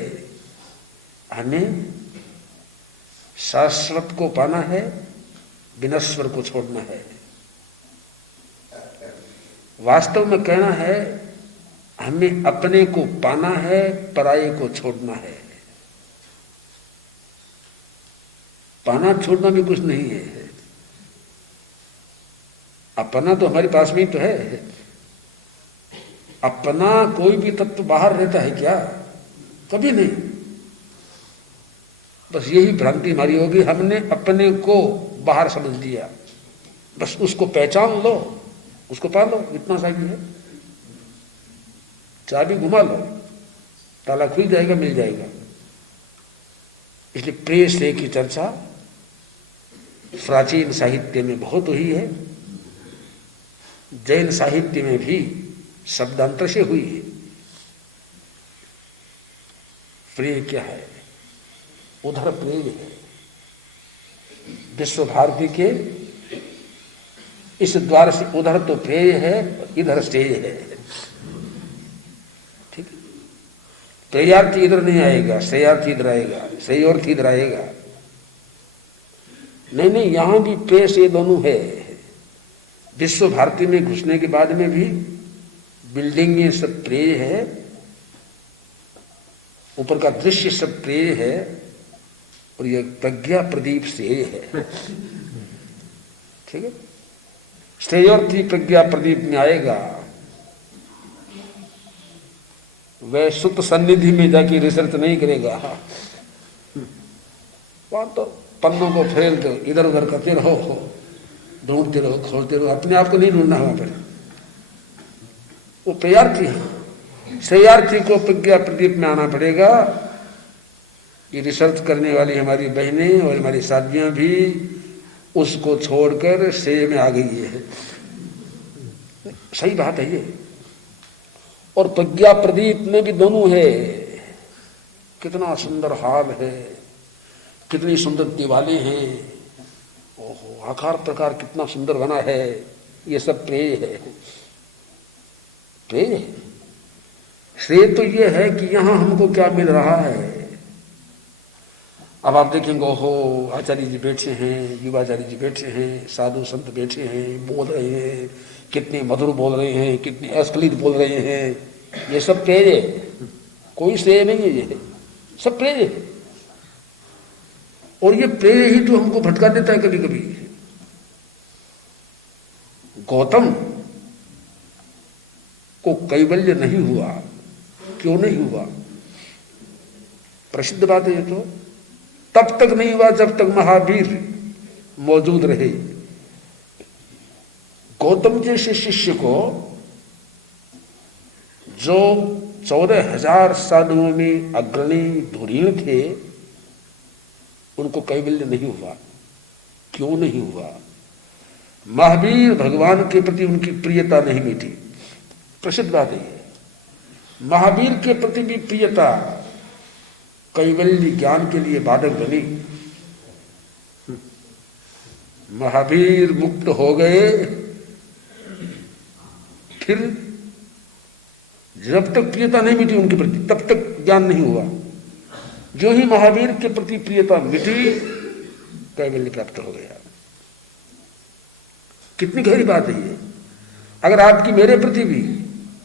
हमें शाश्वत को पाना है, विनश्वर को छोड़ना है। वास्तव में कहना है, हमें अपने को पाना है, पराये को छोड़ना है। पाना छोड़ना भी कुछ नहीं है। अपना तो हमारे पास में तो है। अपना कोई भी तत्व बाहर रहता है क्या? कभी नहीं। बस यही भ्रांति हमारी होगी, हमने अपने को बाहर समझ लिया। बस उसको पहचान लो, उसको पा लो, इतना सा ही है। चाबी घुमा लो, ताला खुल जाएगा, मिल जाएगा। इसलिए प्रेय श्रेय की चर्चा प्राचीन साहित्य में बहुत हुई है। जैन साहित्य में भी शब्दांतर से हुई है। प्रेय क्या है? उधर प्रेय है। विश्व भारती के इस द्वार से उधर तो प्रेय है, इधर श्रेय है। ठीक है? प्रेयार्थी इधर नहीं आएगा, श्रेयार्थी इधर आएगा, श्रेयोर्थी इधर आएगा। नहीं, यहां भी प्रेय से दोनों है। विश्व भारती में घुसने के बाद में भी बिल्डिंग में सब प्रेय है, ऊपर का दृश्य सब प्रेय है, और ये प्रज्ञा प्रदीप श्रेय है। ठीक है? श्रेयोर्थी प्रज्ञा प्रदीप में आएगा। वह सुत सन्निधि में जाके रिसर्च नहीं करेगा। वहां तो पन्नों को फेर दो, इधर उधर करते रहो, ढूंढते रहो, खोलते रहो। अपने आप को नहीं ढूंढना वहां पर। वो प्रेयार्थी है। श्रेयार्थी को प्रज्ञा प्रदीप में आना पड़ेगा। ये रिसर्च करने वाली हमारी बहनें और हमारी शादियां भी उसको छोड़कर श्रेय में आ गई है। सही बात है ये। और प्रज्ञा प्रदीप में भी दोनों है। कितना सुंदर हाल है, कितनी सुंदर दीवारें हैं, ओहो, आकार प्रकार कितना सुंदर बना है। ये सब प्रेय है। प्रेय है। श्रेय तो ये है कि यहां हमको क्या मिल रहा है। अब आप देखेंगे, ओहो, आचार्य जी बैठे हैं, युवाचार्य जी बैठे हैं, साधु संत बैठे हैं, बोल रहे हैं, कितने मधुर बोल रहे हैं, कितने अस्खलित बोल रहे हैं। ये सब प्रेय है, कोई श्रेय नहीं है। ये सब प्रेय है। और ये प्रेय ही तो हमको भटका देता है कभी कभी। गौतम को कैवल्य नहीं हुआ। क्यों नहीं हुआ? प्रसिद्ध बात है ये तो। तब तक नहीं हुआ जब तक महावीर मौजूद रहे। गौतम जैसे शिष्य को जो 14,000 साधुओं में अग्रणी धुरीण थे, उनको कैवल्य नहीं हुआ। क्यों नहीं हुआ? महावीर भगवान के प्रति उनकी प्रियता नहीं मिटी। प्रसिद्ध बात है। महावीर के प्रति भी प्रियता कैवल्य ज्ञान के लिए बाधक बनी। महावीर मुक्त हो गए, फिर जब तक प्रियता नहीं मिटी उनके प्रति, तब तक ज्ञान नहीं हुआ। जो ही महावीर के प्रति प्रियता मिटी, कैवल्य प्राप्त हो गया। कितनी गहरी बात है ये। अगर आपकी मेरे प्रति भी,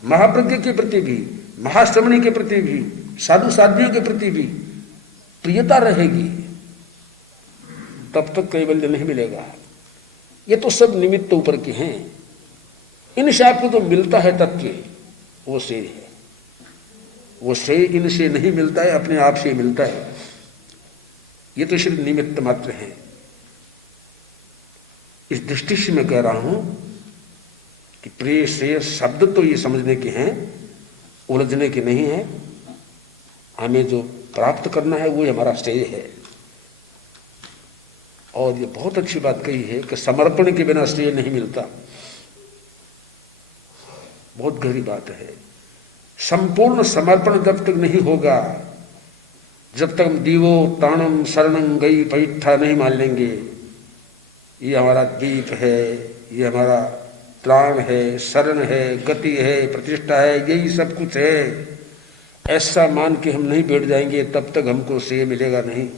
महाप्रज्ञ के प्रति भी, महाश्रमणी के प्रति भी, साधु साध्वियों के प्रति भी प्रियता रहेगी, तब तक कैवल्य नहीं मिलेगा। ये तो सब निमित्त ऊपर के हैं। इनसे आपको तो मिलता है तत्व, वो श्रेय है। वो श्रेय इनसे नहीं मिलता है, अपने आप से मिलता है। ये तो सिर्फ निमित्त मात्र है। इस दृष्टि से मैं कह रहा हूं कि प्रिय श्रेय शब्द तो ये समझने के हैं, उलझने के नहीं है। हमें जो प्राप्त करना है वो हमारा श्रेय है। और ये बहुत अच्छी बात कही है कि समर्पण के बिना श्रेय नहीं मिलता। बहुत गहरी बात है। संपूर्ण समर्पण जब तक नहीं होगा, जब तक हम दीवो ताणम शरणं गई पैठा नहीं मान लेंगे, ये हमारा दीप है, ये हमारा प्राण है, शरण है, गति है, प्रतिष्ठा है, यही सब कुछ है, ऐसा मान के हम नहीं बैठ जाएंगे, तब तक हमको श्रेय मिलेगा नहीं,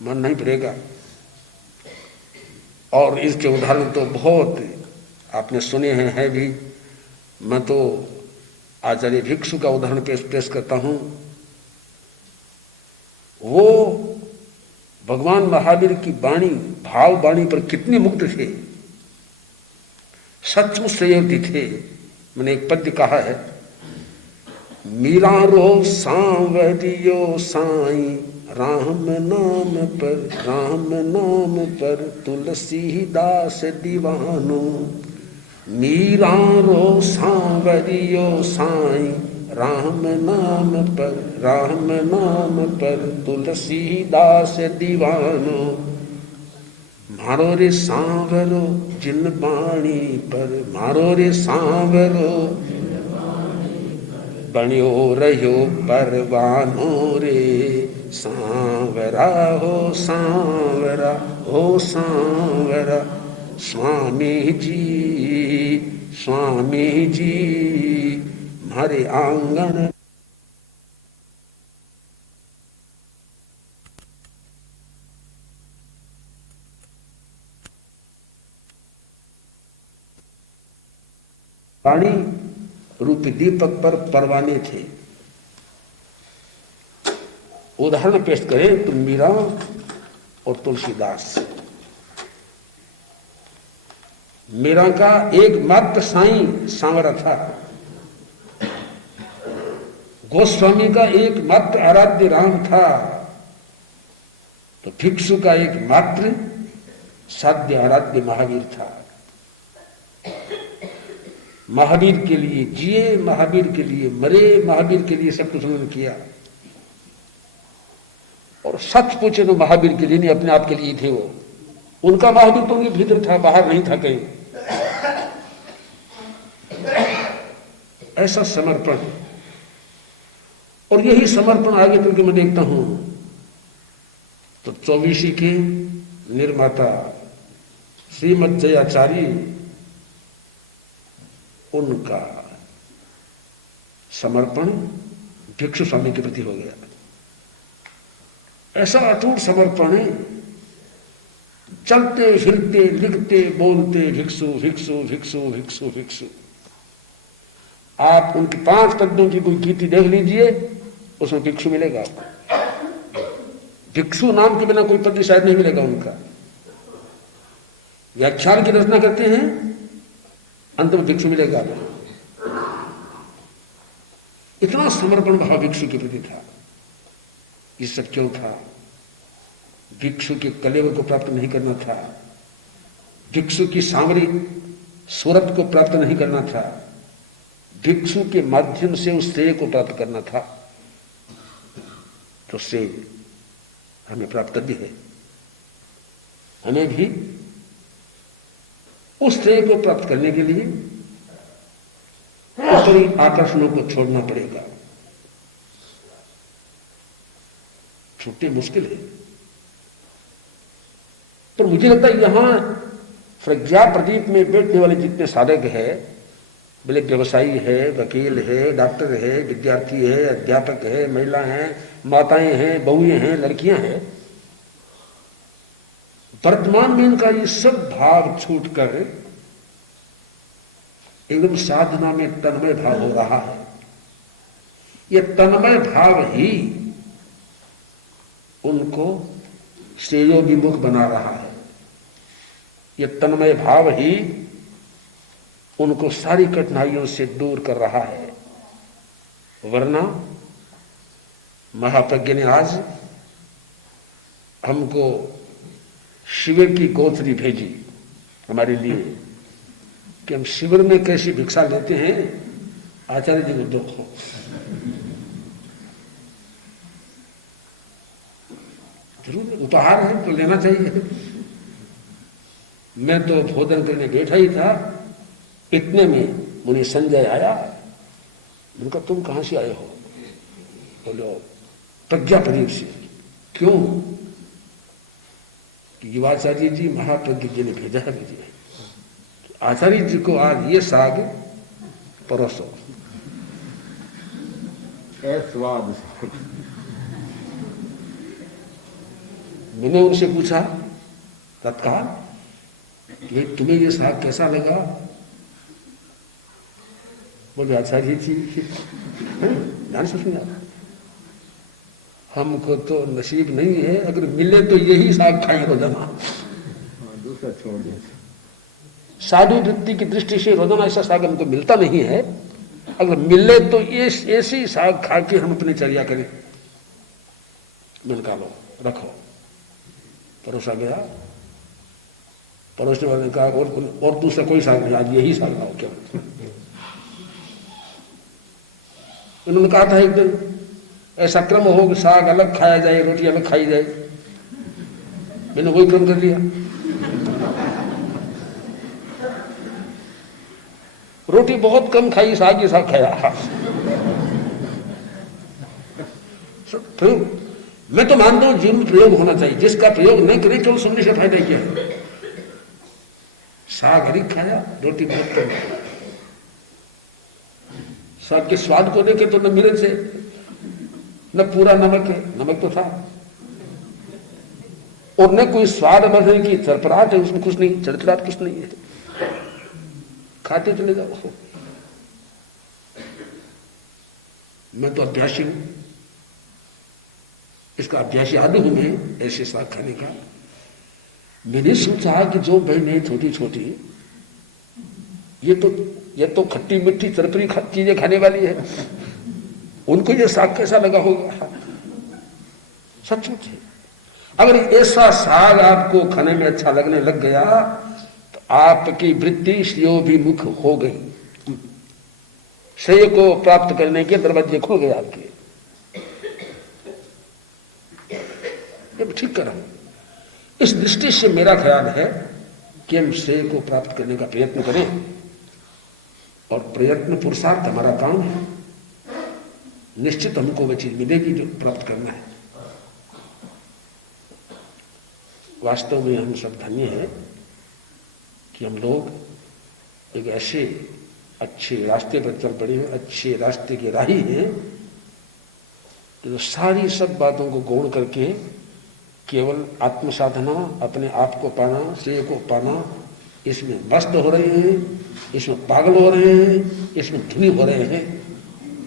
मन नहीं भरेगा। और इसके उदाहरण तो बहुत आपने सुने हैं भी। मैं तो आचार्य भिक्षु का उदाहरण पेश करता हूं। वो भगवान महावीर की वाणी, भाव वाणी पर कितने मुग्ध थे, सचमुच श्रेयवती थे। मैंने एक पद्य कहा है, मीरा रो सांवरियो साई राम नाम पर तुलसीदास दीवानो। मीरा रो सांवरियो साई राम नाम पर तुलसीदास दीवानो। मारो रे सांवरो जिन बाणी पर, मारो रे सांवरो बण्यो रह्यो परवानो रे। सांवरा हो सांवरा हो सांवरा, स्वामी जी हमारे आंगन। पानी रूपी दीपक पर परवाने थे। उदाहरण पेश करें तो मीरा और तुलसीदास। मीरा का एकमात्र साईं सांवरा था, गोस्वामी का एकमात्र आराध्य राम था, तो भिक्षु का एकमात्र साध्य आराध्य महावीर था। महावीर के लिए जिए, महावीर के लिए मरे, महावीर के लिए सब कुछ उन्होंने किया। और सच पूछे तो महावीर के लिए नहीं, अपने आप के लिए थे वो। उनका महावीर तो उनके भीतर था, बाहर नहीं था कहीं। ऐसा समर्पण, और यही समर्पण आगे चल के मैं देखता हूं तो 24 के निर्माता श्रीमद जयाचार्य, उनका समर्पण भिक्षु स्वामी के प्रति हो गया। ऐसा अटूट समर्पण है, चलते फिरते लिखते बोलते भिक्षु भिक्षु भिक्षु भिक्षु भिक्षु। आप उनकी 5 पद्यों की कोई गीति देख लीजिए, उसमें भिक्षु मिलेगा आपको। भिक्षु नाम के बिना कोई पद्य शायद नहीं मिलेगा उनका। व्याख्यान की रचना करते हैं, अंत में भिक्षु मिलेगा आपको। इतना समर्पण भाव भिक्षु के प्रति था। ये सब क्यों था? भिक्षु के कलेवर को प्राप्त नहीं करना था, भिक्षु की सांवरी सूरत को प्राप्त नहीं करना था, भिक्षु के माध्यम से उस श्रेय को प्राप्त करना था। तो श्रेय हमें प्राप्त भी है। हमें भी उस श्रेय को प्राप्त करने के लिए ऊपरी आकर्षणों को छोड़ना पड़ेगा। छुट्टी मुश्किल है, पर मुझे लगता है यहां प्रज्ञा प्रदीप में बैठने वाले जितने साधक है, बोले व्यवसायी है, वकील है, डॉक्टर है, विद्यार्थी है, अध्यापक है, महिला हैं, माताएं हैं, बहुएं हैं, लड़कियां हैं, वर्तमान में इनका ये सब भाव छूटकर एकदम साधना में तन्मय भाव हो रहा है। ये तन्मय भाव ही उनको श्रेयोभिमुख बना रहा है। ये तन्मय भाव ही उनको सारी कठिनाइयों से दूर कर रहा है। वरना महाप्रज्ञ ने आज हमको शिविर की गोथरी भेजी हमारे लिए कि हम शिविर में कैसी भिक्षा लेते हैं, आचार्य जी को देखो। जरूर उपहार है तो लेना चाहिए। मैं तो भोजन करने बैठा ही था, इतने में मुनि संजय आया। मैंने कहा तुम कहां से आए हो? बोलो प्रज्ञापरीप से। क्यों? कि युवाचार्य जी महाप्रज्ञ जी ने भेजा है मुझे, आचार्य जी को आज ये साग परोसो। स्वाद। मैंने उनसे पूछा तत्काल कि तुम्हें ये साग कैसा लगा? बोले आचार्य जी ध्यान से सुनिए, हमको तो नसीब नहीं है, अगर मिले तो यही साग खाएं रोजाना, दूसरा छोड़ दे। साधु वृत्ति की दृष्टि से रोजाना ऐसा साग हमको मिलता नहीं है, अगर मिले तो ये ऐसी साग खा के हम अपनी चर्या करें। मैंने कहा लो रखो, परोसा गया। परोसने वाले ने कहा और दूसरा कोई साग नहीं, आज यही साग लाओ। क्या उन्होंने कहा था एक दिन ऐसा क्रम हो कि साग अलग खाया जाए, रोटी अलग खाई जाए। मैंने वही क्रम कर लिया। रोटी बहुत कम खाई, साग ही साग खाया। प्रयोग मैं तो मानता हूं जीवन में प्रयोग होना चाहिए, जिसका प्रयोग नहीं करे केवल सुनने से फायदा क्या है। साग अधिक खाया, रोटी बहुत कम खाई। साग के स्वाद को देखे तो न मिर्च है न पूरा नमक है, नमक तो था, और न कोई स्वाद बढ़ने की चरपराहट है, उसमें कुछ नहीं, चरपराहट कुछ नहीं है। खाते चले जाओ। मैं तो अभ्यासी हूं, इसका अभ्यासी आदि हूं मैं ऐसे साग खाने का। मैंने सोचा कि जो बहनें छोटी छोटी ये तो खट्टी मिट्टी चरपरी चीजें खाने वाली है, उनको ये साग कैसा लगा होगा। सचमुच है, अगर ऐसा साग आपको खाने में अच्छा लगने लग गया तो आपकी वृत्ति श्रेयोभिमुख हो गई, श्रेय को प्राप्त करने के दरवाजे खुल गए आपके। ये ठीक कर रहा हूं। इस दृष्टि से मेरा ख्याल है कि हम श्रेय को प्राप्त करने का प्रयत्न करें, और प्रयत्न पुरुषार्थ हमारा काम है। निश्चित हमको वह चीज मिलेगी जो प्राप्त करना है। वास्तव में हम सब धन्य हैं कि हम लोग एक ऐसे अच्छे रास्ते पर चल पड़े हैं, अच्छे रास्ते के राही हैं, जो सारी सब बातों को गौण करके केवल आत्म साधना, अपने आप को पाना, श्रेय को पाना, इसमें मस्त हो रहे हैं, इसमें पागल हो रहे हैं, इसमें धुनी हो रहे हैं।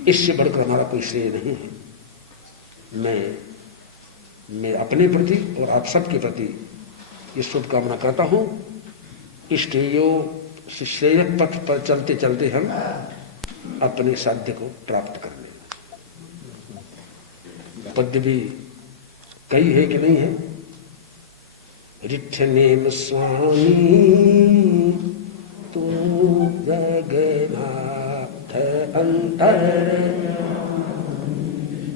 इससे बढ़कर हमारा कोई श्रेय नहीं है। मैं अपने प्रति और आप सबके प्रति ये शुभकामना करता हूं। इस श्रेय पथ पर चलते चलते हम अपने साध्य को प्राप्त कर लें। पद्य भी कई है कि नहीं है? रिठनेम स्वामी तू जगन्नाथ अंतर,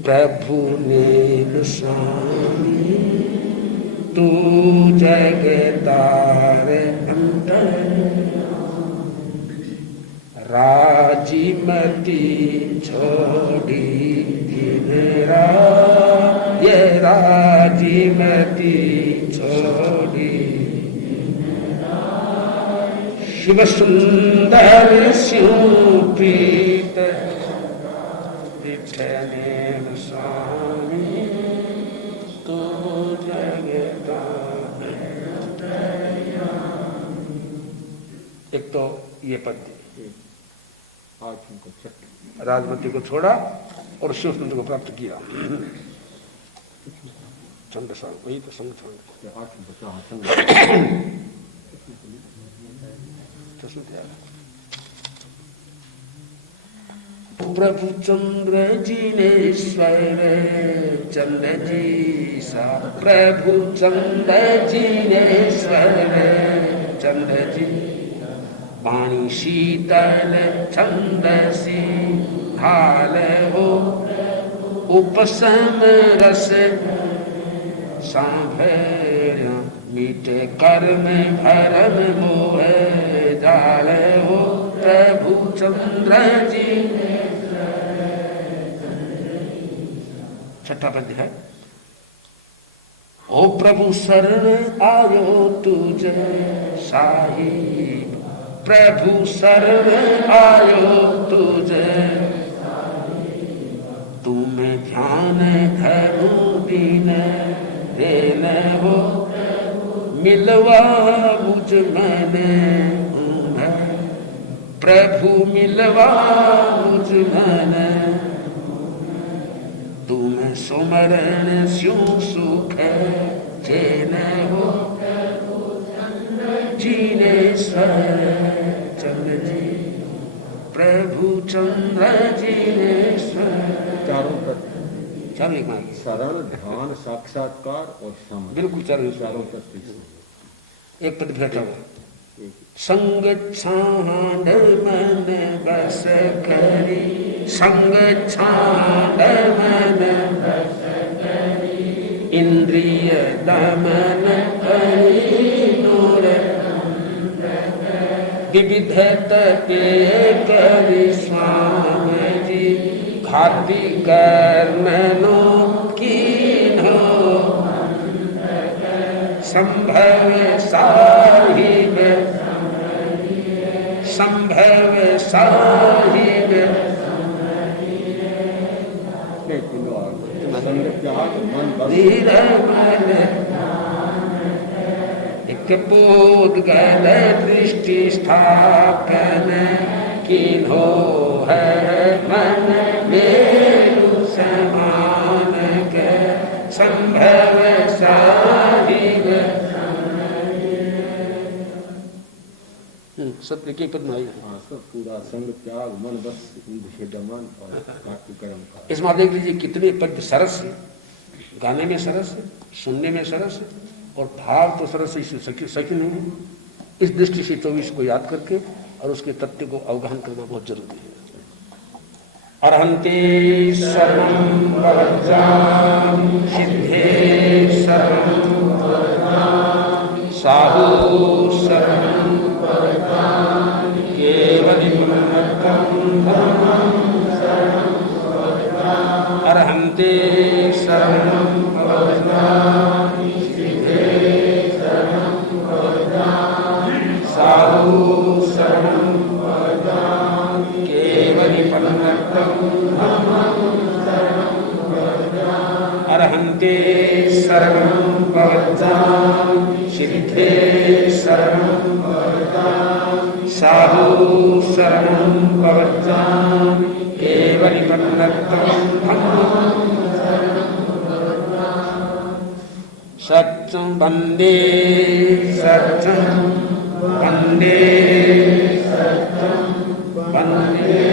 प्रभु नेम स्वामी तू जगतार अंतर, राजीमती छोड़ी मेरा, ये राजीमती छोड़ी शिव सुंदर शिवप्रीत विठ्ठलेन स्वामी तू जगता। एक तो ये पद्य राजमती को छोड़ा और शिव सुंदर को प्राप्त किया। चंद साल वही तो संग प्रभु चंद्र जिनेश्वर चंद्र जी सा प्रभु चंद्र जिनेश्वर चंद्र जी वाणी शीतल छंदसी हाल हो उपसम रस सांभर मीठे कर्म भरम मोह जाल हो प्रभु चंद्र जी। छठा पद्य है। ओ प्रभु शरण आयो तुझे साहिब प्रभु शरण आयो तुझे तुम्हें ध्यान धरूं दीन देन हो मिलवा मुझ मैंने प्रभु मिलवा मुझ मैंने तुम सुमरण स्यों सुख चैन हो जीने स्वर चंद्र जी प्रभु चंद्र जीने स्वर। चारों पर चारों एक मार्ग शरण ध्यान साक्षात्कार और समझ बिल्कुल चारों पर एक पद बैठा हुआ संग छांड मन बस करी संग छांड मन बस करी इंद्रिय दमन करी नूर विविधत के करी स्वामी जी घाती कर्मनो कीन्हो संभव साहिब संभव साहिब धीर मन एक बोध गल दृष्टि स्थापन किन्हो है मन मेरु समान के संभव साहिब। सब एक पद में सब पूरा संग त्याग मन बस दमन और कर्म का। इसमें देख लीजिए कितने पद सरस है, गाने में सरस है, सुनने में सरस है और भाव तो सरस है, इससे सकी नहीं है। इस दृष्टि से 24 को याद करके और उसके तथ्य को अवगाहन करना बहुत जरूरी है। अर्हन्ति सर्वं भवजामि सिद्धे सर्वं भवजामि साहु सर्वं भवजामि केवलं धर्मं सर्वं भवजामि अर्हन्ति सर्वं भवजामि सिद्धे सर्वं भवजामि साहु सर्वं भवजामि केवलं अर्हन्ते सर्वं भवजामि सिद्धे सर्वं भवजामि साहु सर्वं भवजामि केवलं सत्यं वन्दे सत्यं वन्दे सत्यं वन्दे